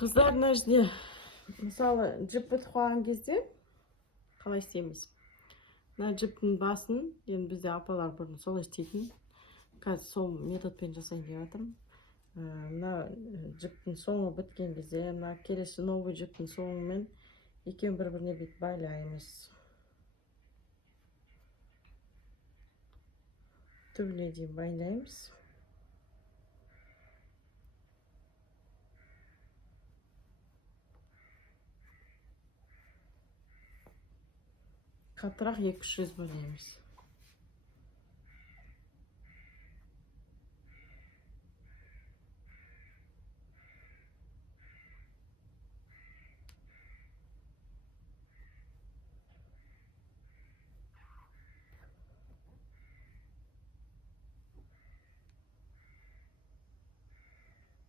Қыздар мына жерде мысалы жіп бітіп қалған кезде қалай істейміз? Мына жіптің басын, енді бізде апалар бұрын солай істейтін. Қазір сол методпен жасайын деп жатырмын. Мына жіптің соңы біткен кезде, мына келесі новый жіптің соңымен екеуін бір-біріне бүйтіп байлаймыз. Түбіне дейін байлаймыз. Қаттырақ 2-3 рет байлаймыз.